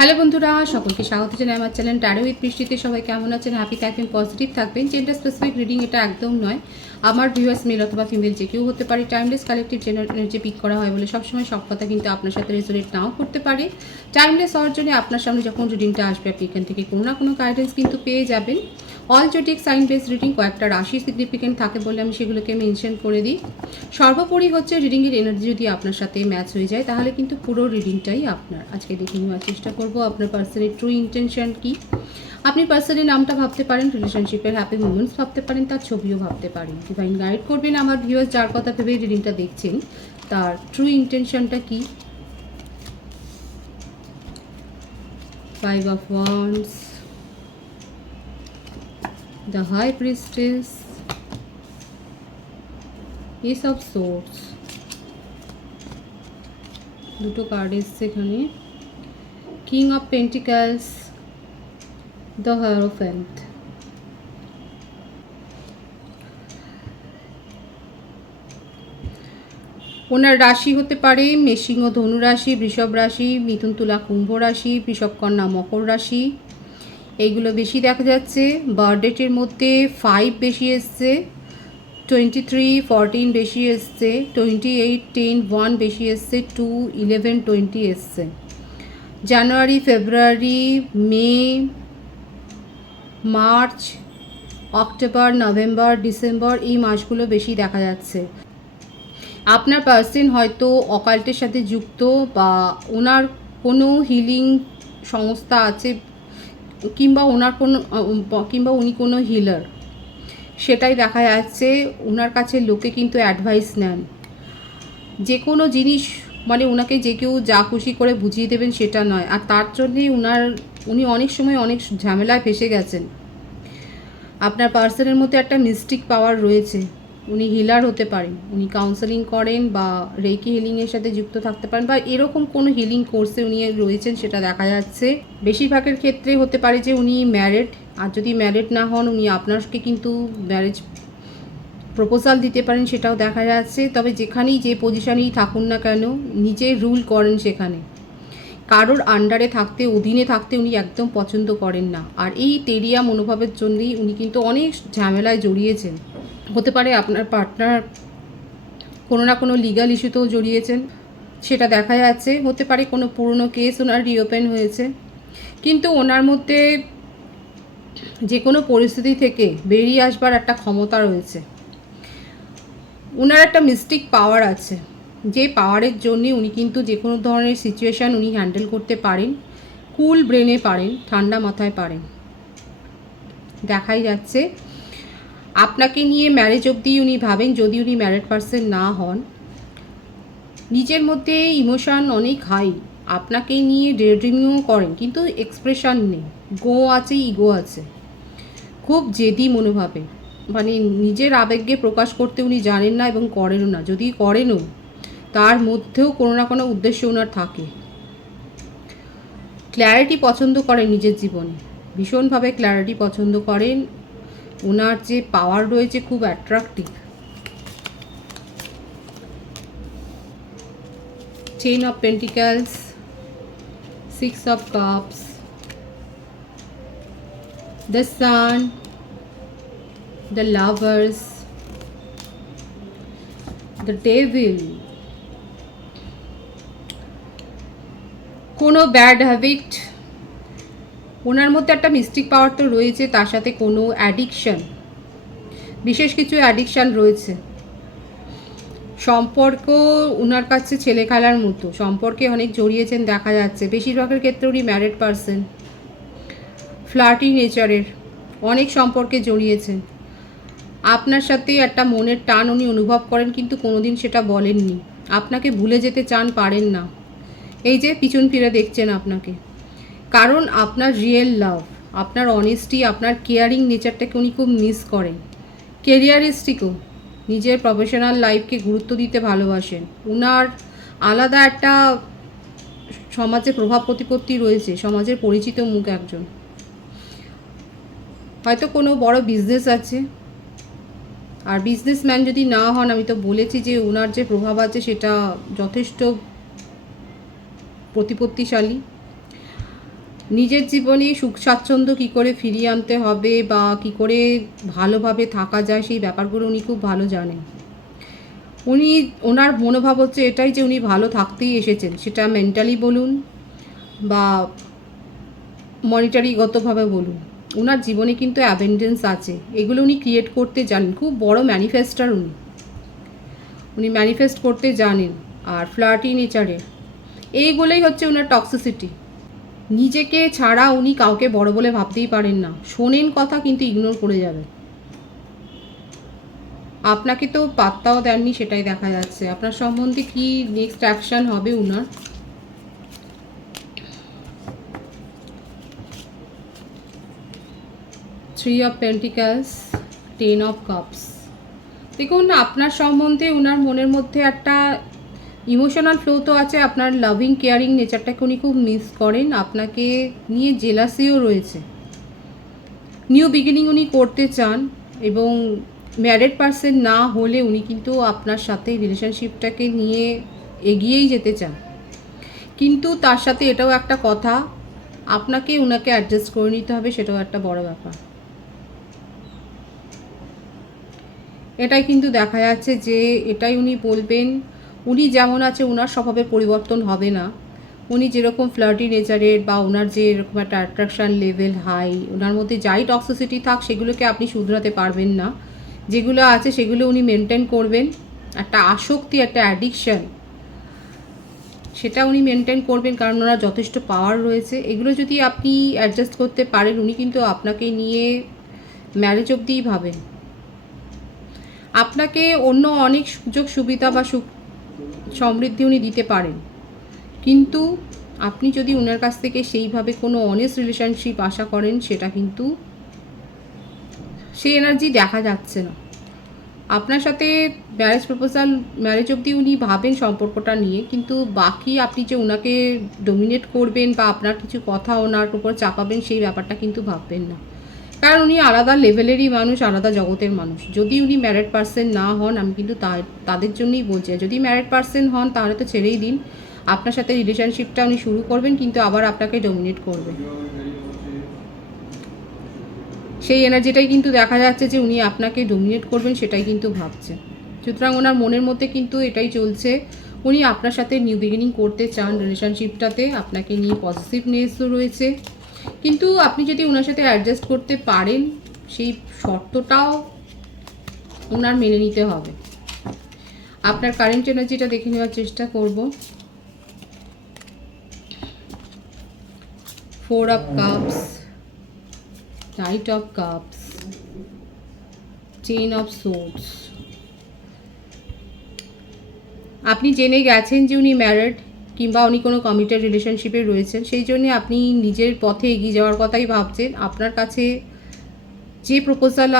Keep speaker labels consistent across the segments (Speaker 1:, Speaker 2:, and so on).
Speaker 1: Hello বন্ধুরা, সকলকে স্বাগত জানাই আমার চ্যানেল ট্যারো উইথ বৃষ্টিতে সবাই কেমন আছেন? হ্যাপি থাকবেন পজিটিভ থাকবেন। জেন্ডার স্পেসিফিক রিডিং এটা একদম নয়। আমার ভিউয়ার্স মেল অথবা ফিমেল যে কেউ হতে পারে timeless collective general energy pick করা হয় বলে সবসময় সব কথা কিন্তু আপনার সাথে রেজোনেট নাও করতে পারে। টাইমলেস হওয়ার জন্য আপনার সামনে যখন রিডিংটা আসবে, আপনি এখান থেকে কোনো না কোনো গাইডেন্স কিন্তু পেয়ে যাবেন। All zodiac sign base reading কয়েকটা রাশি সিগনিফিকেন্ট থাকে বলে আমি সেগুলোকে মেনশন করে দিই। সর্বোপরি হচ্ছে রিডিংয়ের এনার্জি যদি আপনার সাথে ম্যাচ হয়ে যায়, তাহলে কিন্তু পুরো রিডিংটাই আপনার। আজকে দেখে নেওয়ার চেষ্টা করব আপনার পার্সনের ট্রু ইন্টেনশন কী। আপনি পার্সনের নামটা ভাবতে পারেন রিলেশনশিপের হ্যাপি মুমেন্টস ভাবতে পারেন, তার ছবিও ভাবতে পারেন। ডিভাইন গাইড করবেন আমার ভিউয়ার্স যার কথা ভেবে রিডিংটা দেখছেন, তার ট্রু ইন্টেনশনটা কী? Five of wands the high priestess ace of swords দুটো কার্ড এসছে এখানে। King of pentacles the hierophant ওনার রাশি হতে পারে মেষিং ও ধনু রাশি বৃষভ রাশি, মিথুন তুলা কুম্ভ রাশি কন্যা মকর রাশি। এইগুলো বেশি দেখা যাচ্ছে। বার্থডেটের মধ্যে ফাইভ বেশি এসছে টোয়েন্টি থ্রি ফরটিন বেশি এসছে টোয়েন্টি এইট টেন ওয়ান বেশি এসছে টু ইলেভেন টোয়েন্টি এসছে। January February May March October November December এই মাসগুলো বেশি দেখা যাচ্ছে। আপনার পার্সন হয়তো অকাল্টের সাথে যুক্ত বা ওনার কোনো হিলিং সংস্থা আছে কিংবা ওনার কোনো, কিংবা উনি কোনো হিলার সেটাই দেখা যাচ্ছে ওনার কাছে লোকে কিন্তু অ্যাডভাইস নেন। যে কোনো জিনিস মানে ওনাকে যে কেউ যা খুশি করে বুঝিয়ে দেবেন সেটা নয়। আর তার জন্যেই ওনার উনি অনেক সময় অনেক ঝামেলায় ফেসে গেছেন। আপনার পার্সনের মধ্যে একটা মিস্টিক পাওয়ার রয়েছে। উনি হিলার হতে পারেন, উনি কাউন্সেলিং করেন বা রেকি হিলিংয়ের সাথে যুক্ত থাকতে পারেন বা এরকম কোনো হিলিং কোর্সে উনি রয়েছেন সেটা দেখা যাচ্ছে। বেশিরভাগের ক্ষেত্রে হতে পারে যে উনি ম্যারেড আর যদি ম্যারেড না হন উনি আপনাকে কিন্তু ম্যারেজ প্রপোজাল দিতে পারেন সেটাও দেখা যাচ্ছে। তবে যেখানেই যে পজিশনেই থাকুন না কেন, নিজে রুল করেন সেখানে। কারোর আন্ডারে থাকতে, অধীনে থাকতে উনি একদম পছন্দ করেন না। আর এই তেরিয়া মনোভাবের জন্যই উনি কিন্তু অনেক ঝামেলায় জড়িয়েছেন। হতে পারে আপনার পার্টনার কোনো না কোনো লিগাল ইস্যুতেও জড়িয়েছেন, সেটা দেখা যাচ্ছে। হতে পারে কোনো পুরনো কেস ওনার রিওপেন হয়েছে। কিন্তু ওনার মধ্যে যে কোনো পরিস্থিতি থেকে বেরিয়ে আসবার একটা ক্ষমতা রয়েছে। ওনার একটা মিস্টিক পাওয়ার আছে। যে পাওয়ারের জন্যে উনি কিন্তু যে কোনো ধরনের সিচুয়েশান উনি হ্যান্ডেল করতে পারেন কুল ব্রেনে পারেন, ঠান্ডা মাথায় পারেন। দেখাই যাচ্ছে আপনাকে নিয়ে ম্যারেজ অবধি উনি ভাবেন যদি উনি ম্যারেড পার্সন না হন। নিজের মধ্যে ইমোশান অনেক হাই আপনাকে নিয়ে ড্রিমিংও করেন, কিন্তু এক্সপ্রেশন নেই। গো আছে ইগো আছে। খুব জেদি মনোভাবে মানে নিজের আবেগকে প্রকাশ করতে উনি জানেন না এবং করেনও না। যদি করেনও, তার মধ্যেও কোনো না কোনো উদ্দেশ্য ওনার থাকে। ক্ল্যারিটি পছন্দ করেন নিজের জীবনে। ভীষণভাবে ক্ল্যারিটি পছন্দ করেন। ওনার যে পাওয়ার রয়েছে খুব attractive chain of pentacles six of cups the sun the lovers the devil কোনো ব্যাড হ্যাবিট ওনার মধ্যে একটা মিস্টিক পাওয়ার তো রয়েছে, তার সাথে কোনো অ্যাডিকশান বিশেষ কিছু অ্যাডিকশান রয়েছে। সম্পর্ক ওনার কাছে ছেলে খেলার মতো, সম্পর্কে অনেক জড়িয়েছেন দেখা যাচ্ছে। বেশিরভাগের ক্ষেত্রে উনি ম্যারিড পারসন ফ্লার্টি নেচারের অনেক সম্পর্কে জড়িয়েছেন। আপনার সাথে একটা মনের টান উনি অনুভব করেন, কিন্তু কোনোদিন সেটা বলেননি। আপনাকে ভুলে যেতে চান, পারেন না। এই যে পিছন ফিরে দেখছেন আপনাকে। কারণ আপনার রিয়েল লাভ আপনার অনেস্টি আপনার কেয়ারিং নেচারটাকে উনি খুব মিস করেন। কেরিয়ারিস্টিকও নিজের প্রফেশনাল লাইফকে গুরুত্ব দিতে ভালোবাসেন। উনার আলাদা একটা সমাজে প্রভাব প্রতিপত্তি রয়েছে, সমাজের পরিচিত মুখ একজন। হয়তো কোনো বড় বিজনেস আছে। আর বিজনেসম্যান যদি না হন, আমি তো বলেছি যে ওনার যে প্রভাব আছে, সেটা যথেষ্ট প্রতিপত্তিশালী। নিজের জীবনে সুখ স্বাচ্ছন্দ্য কী করে ফিরিয়ে আনতে হবে বা কী করে ভালোভাবে থাকা যায় সেই ব্যাপারগুলো উনি খুব ভালো জানেন। উনি, ওনার মনোভাব হচ্ছে এটাই যে উনি ভালো থাকতেই এসেছেন, সেটা মেন্টালি বলুন বা মনিটারিগতভাবে বলুন। ওনার জীবনে কিন্তু অ্যাবেন্ডেন্স আছে, এগুলো উনি ক্রিয়েট করতে জানেন, খুব বড় ম্যানিফেস্টার উনি। উনি ম্যানিফেস্ট করতে জানেন, আর ফ্লার্টি নেচারের এইগুলোই হচ্ছে ওনার টক্সিসিটি নিজেকে ছাড়া উনি কাউকে বড় বলে ভাবতেই পারেন না। শোনেন কথা কিন্তু ইগনোর করে যাবে। আপনাকে তো পাত্তাও দেননি সেটাই দেখা যাচ্ছে। আপনার সম্বন্ধে কি নেক্সট অ্যাকশন হবে উনার? Three of pentacles ten of cups দেখুন, আপনার সম্বন্ধে ওনার মনের মধ্যে একটা ইমোশনাল ফ্লো তো আছে, আপনার লাভিং কেয়ারিং নেচারটাকে উনি খুব মিস করেন। আপনাকে নিয়ে জেলাসিও রয়েছে। নিউ বিগিনিং উনি করতে চান এবং ম্যারেড পার্সন না হলে উনি কিন্তু আপনার সাথে রিলেশনশিপটাকে নিয়ে এগিয়েই যেতে চান। কিন্তু তার সাথে এটাও একটা কথা, আপনাকে ওনাকে অ্যাডজাস্ট করে নিতে হবে, সেটাও একটা বড় ব্যাপার। এটাই কিন্তু দেখা যাচ্ছে যে এটাই উনি বলবেন উনি যেমন আছে ওনার স্বভাবের পরিবর্তন হবে না। উনি যেরকম ফ্লার্টি নেচারের বা ওনার যে এরকম একটা অ্যাট্রাকশান লেভেল হাই ওনার মধ্যে যাই টক্সিসিটি থাক, সেগুলোকে আপনি শুধরাতে পারবেন না। যেগুলো আছে, সেগুলো উনি মেনটেন করবেন। একটা আসক্তি, একটা অ্যাডিকশান সেটা উনি মেনটেন করবেন কারণ ওনার যথেষ্ট পাওয়ার রয়েছে। এগুলো যদি আপনি অ্যাডজাস্ট করতে পারেন, উনি কিন্তু আপনাকে নিয়ে ম্যারেজ অবধিই ভাবেন। আপনাকে অন্য অনেক সুযোগ সুবিধা বা সমৃদ্ধি উনি দিতে পারেন। কিন্তু আপনি যদি ওনার কাছ থেকে সেইভাবে কোনো অনেস্ট রিলেশনশিপ আশা করেন, সেটা কিন্তু সেই এনার্জি দেখা যাচ্ছে না। আপনার সাথে ম্যারেজ প্রপোজাল ম্যারেজ অবধি উনি ভাবেন সম্পর্কটা নিয়ে, কিন্তু বাকি আপনি যে ওনাকে ডোমিনেট করবেন বা আপনার কিছু কথা ওনার উপর চাপাবেন, সেই ব্যাপারটা কিন্তু ভাববেন না। কারণ উনি আলাদা লেভেলেরই মানুষ, আলাদা জগতের মানুষ। যদি উনি ম্যারেড পার্সন না হন, আমি কিন্তু তাদের জন্যই বলছি। যদি ম্যারেড পার্সন হন, তাহলে তো ছেড়েই দিন। আপনার সাথে রিলেশনশিপটা উনি শুরু করবেন, কিন্তু আবার আপনাকে ডমিনেট করবে। সেই এনার্জিটাই কিন্তু দেখা যাচ্ছে যে উনি আপনাকে ডমিনেট করবেন, সেটাই কিন্তু ভাবছে। সুতরাং ওনার মনের মধ্যে কিন্তু এটাই চলছে। উনি আপনার সাথে নিউ বিগিনিং করতে চান রিলেশনশিপটাতে আপনাকে নিয়ে পজিটিভনেসও রয়েছে। কিন্তু আপনি যদি ওনার সাথে অ্যাডজাস্ট করতে পারেন, সেই শর্তটাও ওনার মেনে নিতে হবে। আপনার কারেন্ট এনার্জিটা দেখে নেওয়ার চেষ্টা করব। Four of cups knight of cups chain of swords আপনি জেনে গেছেন যে উনি ম্যারেড কিংবা উনি কোনো কমিটেড রিলেশনশিপে রয়েছেন, সেই জন্যে আপনি নিজের পথে এগিয়ে যাওয়ার কথাই ভাবছেন। আপনার কাছে যে প্রপোজাল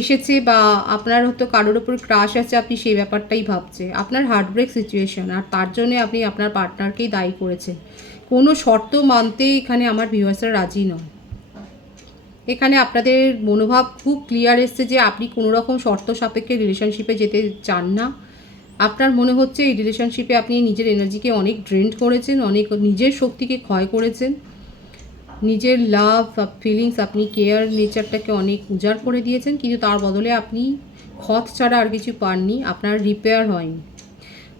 Speaker 1: এসেছে বা আপনার হয়তো কারোর ওপর ক্রাশ আছে, আপনি সেই ব্যাপারটাই ভাবছে আপনার হার্টব্রেক সিচুয়েশন আর তার জন্যে আপনি আপনার পার্টনারকেই দায়ী করেছেন। কোনো শর্ত মানতে এখানে আমার ভিউয়ার্সরা রাজি নয় এখানে আপনাদের মনোভাব খুব ক্লিয়ার এসছে যে আপনি কোনো রকম শর্ত সাপেক্ষে রিলেশনশিপে যেতে চান না। আপনার মনে হচ্ছে এই রিলেশনশিপে আপনি নিজের এনার্জিকে অনেক ড্রেন্ড করেছেন, অনেক নিজের শক্তিকে ক্ষয় করেছেন? নিজের লাভ ফিলিংস আপনি কেয়ার নেচারটাকে অনেক উজাড় করে দিয়েছেন, কিন্তু তার বদলে আপনি ক্ষত ছাড়া আর কিছু পাননি, আপনার রিপেয়ার হয়নি।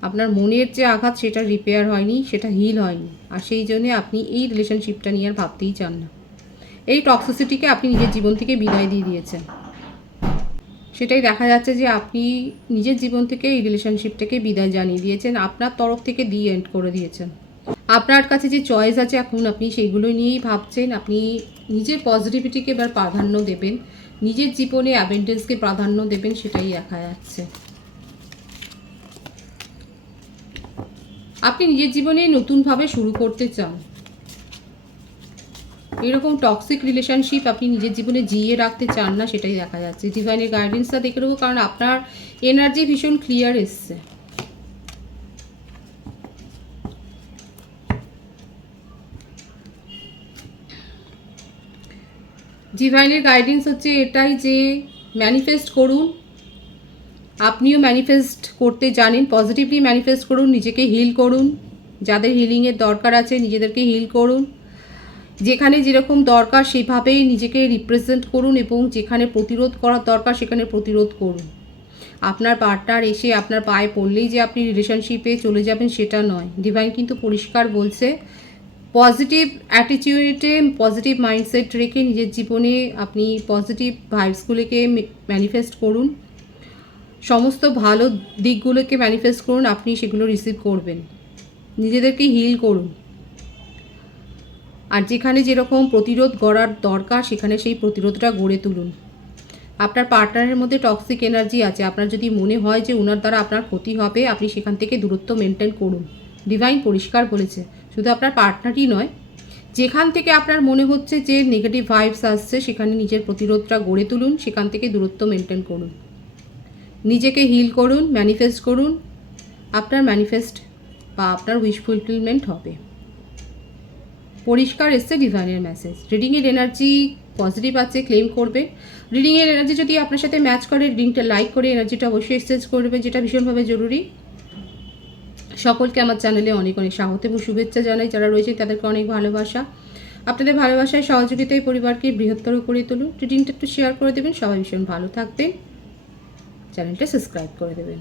Speaker 1: আপনার মনের যে আঘাত, সেটা রিপেয়ার হয়নি, সেটা হিল হয়নি। আর সেই জন্যে আপনি এই রিলেশনশিপটা নিয়ে আর ভাবতেই চান না। এই টক্সিসিটিকে আপনি নিজের জীবন থেকে বিদায় দিয়ে দিয়েছেন। সেটাই দেখা যাচ্ছে যে আপনি নিজের জীবন থেকে এই রিলেশনশিপটাকে বিদায় জানিয়ে দিয়েছেন, আপনার তরফ থেকে দি এন্ড করে দিয়েছেন। আপনার কাছে যে চয়েস আছে, এখন আপনি সেইগুলো নিয়েই ভাবছেন, আপনি নিজের পজিটিভিটিকে এবার প্রাধান্য দেবেন, নিজের জীবনে অ্যাভেন্টেন্সকে প্রাধান্য দেবেন, সেটাই দেখা যাচ্ছে। আপনি নিজের জীবনে নতুনভাবে শুরু করতে চান এরকম টক্সিক রিলেশনশিপ আপনি নিজের জীবনে জিয়ে রাখতে চান না, সেটাই দেখা যাচ্ছে। ডিভাইনের গাইডেন্সটা দেখে নেব, কারণ আপনার এনার্জি ভীষণ ক্লিয়ার এসছে। ডিভাইনের গাইডেন্স হচ্ছে এটাই যে ম্যানিফেস্ট করুন। আপনিও ম্যানিফেস্ট করতে জানেন পজিটিভলি ম্যানিফেস্ট করুন, নিজেকে হিল করুন। যাদের হিলিংয়ের দরকার আছে, নিজেদেরকে হিল করুন। যেখানে যেরকম দরকার সেভাবেই নিজেকে রিপ্রেজেন্ট করুন এবং যেখানে প্রতিরোধ করার দরকার সেখানে প্রতিরোধ করুন। আপনার পার্টনার এসে আপনার পায়ে পড়লেই যে আপনি রিলেশনশিপে চলে যাবেন সেটা নয়। ডিভাইন কিন্তু পরিষ্কার বলছে পজিটিভ অ্যাটিটিউডে পজিটিভ মাইন্ডসেট রেখে নিজের জীবনে আপনি পজিটিভ ভাইবসগুলোকে ম্যানিফেস্ট করুন। সমস্ত ভালো দিকগুলোকে ম্যানিফেস্ট করুন, আপনি সেগুলো রিসিভ করবেন। নিজেদেরকে হিল করুন। আর যেখানে যেরকম প্রতিরোধ গড়ার দরকার, সেখানে সেই প্রতিরোধটা গড়ে তুলুন। আপনার পার্টনারের মধ্যে টক্সিক এনার্জি আছে। আপনার যদি মনে হয় যে ওনার দ্বারা আপনার ক্ষতি হবে, আপনি সেখান থেকে দূরত্ব মেনটেন করুন। ডিভাইন পরিষ্কার বলেছে। শুধু আপনার পার্টনারই নয়, যেখান থেকে আপনার মনে হচ্ছে যে নেগেটিভ ভাইবস আসছে, সেখানে নিজের প্রতিরোধটা গড়ে তুলুন, সেখান থেকে দূরত্ব মেনটেন করুন। নিজেকে হিল করুন ম্যানিফেস্ট করুন। আপনার ম্যানিফেস্ট বা আপনার উইশ ফুলফিলমেন্ট হবে। পরিষ্কার এসছে ডিভাইনের মেসেজ রিডিংয়ের এনার্জি পজিটিভ আছে ক্লেম করবে। রিডিংয়ের এনার্জি যদি আপনার সাথে ম্যাচ করে রিডিংটা লাইক করে এনার্জিটা অবশ্যই এক্সচেঞ্জ করবে, যেটা ভীষণভাবে জরুরি। সকলকে আমার চ্যানেলে অনেক অনেক স্বাগত এবং শুভেচ্ছা জানাই। যারা রয়েছে তাদেরকে অনেক ভালোবাসা। আপনাদের ভালোবাসায়, সহযোগিতায় পরিবারকে বৃহত্তর করে তুলুন। রিডিংটা একটু শেয়ার করে দেবেন। সবাই ভীষণ ভালো থাকবেন। চ্যানেলটা সাবস্ক্রাইব করে দেবেন।